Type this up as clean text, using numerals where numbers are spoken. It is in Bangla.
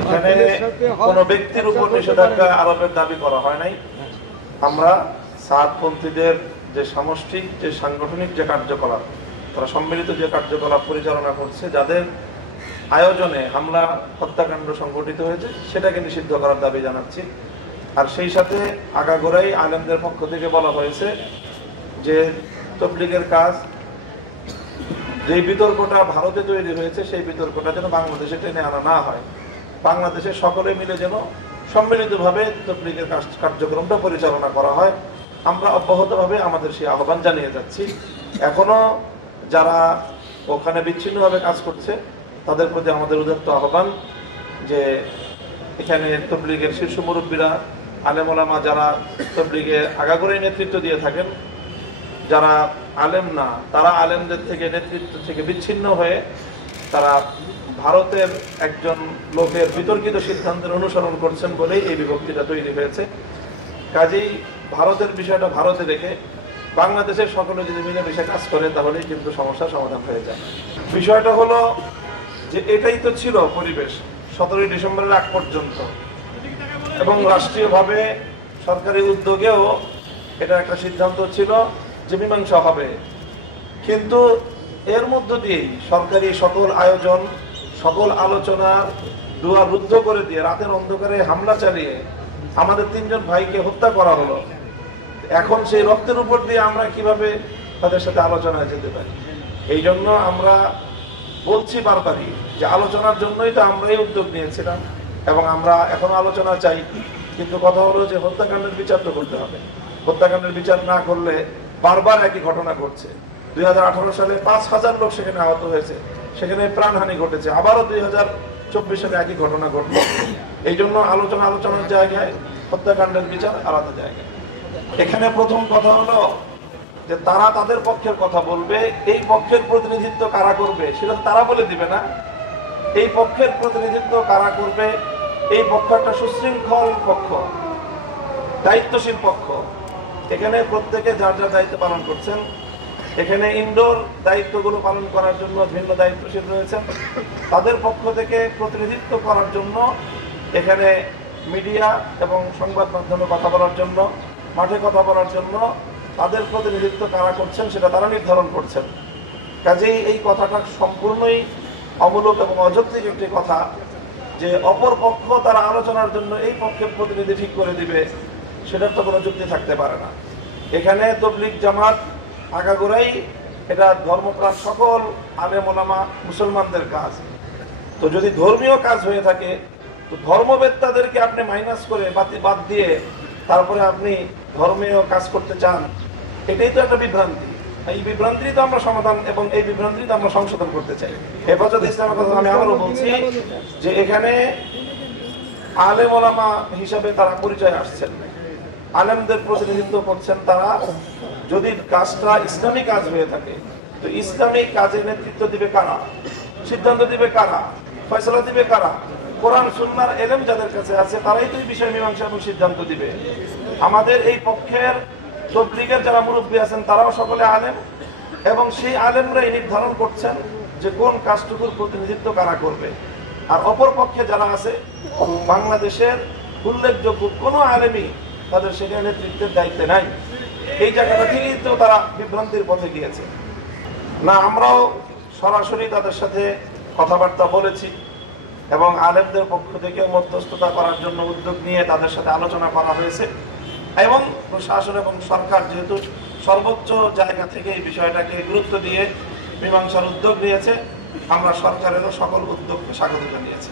এখানে কোনো ব্যক্তির উপর নিষেধাজ্ঞা আরোপের দাবি করা হয় নাই। আমরা সাদপন্থীদের যে সামষ্টিক যে সাংগঠনিক যে কার্যকলাপ, তারা সম্মিলিত যে কার্যকলাপ পরিচালনা করছে, যাদের আয়োজনে হামলা হত্যাকাণ্ড সংঘটিত হয়েছে, সেটাকে নিষিদ্ধ করার দাবি জানাচ্ছি। আর সেই সাথে আগাগোড়াই আলেমদের পক্ষ থেকে বলা হয়েছে যে তবলিগের কাজ, যে বিতর্কটা ভারতে তৈরি হয়েছে, সেই বিতর্কটা যেন বাংলাদেশে টেনে আনা না হয়। বাংলাদেশে সকলে মিলে যেন সম্মিলিতভাবে তবলিগের কার্যক্রমটা পরিচালনা করা হয়। আমরা অব্যাহতভাবে আমাদের সেই আহ্বান জানিয়ে যাচ্ছি। এখনো যারা ওখানে বিচ্ছিন্নভাবে কাজ করছে, তাদের প্রতি আমাদের উদাত্ত আহ্বান যে এখানে তবলিগের শীর্ষ মুরব্বীরা, আলেম ওলামা যারা তবলিগে আগাগোড়াই নেতৃত্ব দিয়ে থাকেন, যারা আলেম না তারা আলেমদের থেকে নেতৃত্ব থেকে বিচ্ছিন্ন হয়ে তারা ভারতের একজন লোকের বিতর্কিত সিদ্ধান্তের অনুসরণ করছেন বলেই এই বিভক্তিটা তৈরি হয়েছে। কাজেই ভারতের বিষয়টা ভারতে রেখে বাংলাদেশের সকলে যদি মিলেমিশে কাজ করে, তাহলেই কিন্তু সমস্যার সমাধান হয়ে যায়। বিষয়টা হলো যে এটাই তো ছিল পরিবেশ 17ই ডিসেম্বরের আগ পর্যন্ত, এবং রাষ্ট্রীয়ভাবে সরকারি উদ্যোগেও এটা একটা সিদ্ধান্ত ছিল যে মীমাংসা হবে। কিন্তু এর মধ্য দিয়েই সরকারি সকল আয়োজন, সকল আলোচনা দুয়ার রুদ্ধ করে দিয়ে রাতের অন্ধকারে হামলা চালিয়ে আমাদের 3 জন ভাইকে হত্যা করা হলো। এখন সেই রক্তের উপর দিয়ে আমরা কিভাবে তাদের সাথে আলোচনায় যেতে পারি? এই জন্য আমরা বলছি বারবারই যে আলোচনার জন্যই তো আমরা এই উদ্যোগ নিয়েছিলাম, এবং আমরা এখনো আলোচনা চাই। কিন্তু কথা হলো যে হত্যাকাণ্ডের বিচার তো করতে হবে। হত্যাকাণ্ডের বিচার না করলে বারবার একই ঘটনা ঘটছে। 2018 সালে 5000 লোক সেখানে আহত হয়েছে, সেখানে প্রাণহানি ঘটেছে। আবারও 2024 সালে একই ঘটনা ঘটলো। এই জন্য আলোচনার জায়গায়, হত্যাকাণ্ডের বিচার আলাদা জায়গায়। এখানে প্রথম কথা হলো যে তারা তাদের পক্ষের কথা বলবে, এই পক্ষের প্রতিনিধিত্ব কারা করবে সেটা তারা বলে দিবে না। এই পক্ষের প্রতিনিধিত্ব কারা করবে, এই পক্ষ একটা সুশৃঙ্খল পক্ষ, দায়িত্বশীল পক্ষ। এখানে প্রত্যেকে যার যার দায়িত্ব পালন করছেন। এখানে ইনডোর দায়িত্বগুলো পালন করার জন্য ভিন্ন দায়িত্বশীল রয়েছেন। তাদের পক্ষ থেকে প্রতিনিধিত্ব করার জন্য এখানে মিডিয়া এবং সংবাদ মাধ্যমে কথা বলার জন্য, মাঠে কথা বলার জন্য তাদের প্রতিনিধিত্ব কারা করছেন সেটা তারা নির্ধারণ করছেন। কাজেই এই কথাটা সম্পূর্ণই অমূলক এবং অযৌক্তিক একটি কথা যে অপর পক্ষ তারা আলোচনার জন্য এই পক্ষের প্রতিনিধি ঠিক করে দিবে, সেটার তো কোনো যুক্তি থাকতে পারে না। এখানে তবলিগ জামাত আগাগোড়াই এটা ধর্মপ্রাণ সকল আলেম ওলামা মুসলমানদের কাজ। তো যদি ধর্মীয় কাজ হয়ে থাকে, তো ধর্মবেত্তাদেরকে আপনি মাইনাস করে বাদ দিয়ে তারপরে আপনি ধর্মীয় কাজ করতে চান, এটাই তো একটা বিভ্রান্তি। এই বিভ্রান্তি তো আমরা সমাধান এবং এই বিভ্রান্তি তো আমরা সংশোধন করতে চাই। হেফাজত ইসলামের কথা আমি আবারও বলছি যে এখানে আলেম ওলামা হিসাবে তারা পরিচয় আসছেন, আলেমদের প্রতিনিধিত্ব করছেন তারা। যদি কাজটা ইসলামী কাজ হয়ে থাকে, তো ইসলামী কাজে নেতৃত্ব দিবে কারা, সিদ্ধান্ত দিবে কারা, ফয়সালা দিবে কারা? কোরআন সুন্নাহর এলেম যাদের কাছে আছে তারাই তো এই বিষয়ে মীমাংসা এবং সিদ্ধান্ত দিবে। আমাদের এই পক্ষের তবলিগের যারা মুরব্বী আছেন তারাও সকলে আলেম, এবং সেই আলেমরাই নির্ধারণ করছেন যে কোন কাজটুকুর প্রতিনিধিত্ব কারা করবে। আর অপর পক্ষে যারা আছে, বাংলাদেশের উল্লেখযোগ্য কোনো আলেমই তাদের সেখানে নেতৃত্বের দায়িত্বে নাই। এই জায়গাটা থেকেই তো তারা বিভ্রান্তির পথে গিয়েছে। না, আমরাও সরাসরি তাদের সাথে কথাবার্তা বলেছি এবং আলেমদের পক্ষ থেকে মধ্যস্থতা করার জন্য উদ্যোগ নিয়ে তাদের সাথে আলোচনা করা হয়েছে, এবং প্রশাসন এবং সরকার যেহেতু সর্বোচ্চ জায়গা থেকে এই বিষয়টাকে গুরুত্ব দিয়ে মীমাংসার উদ্যোগ নিয়েছে, আমরা সরকারেরও সকল উদ্যোগকে স্বাগত জানিয়েছি।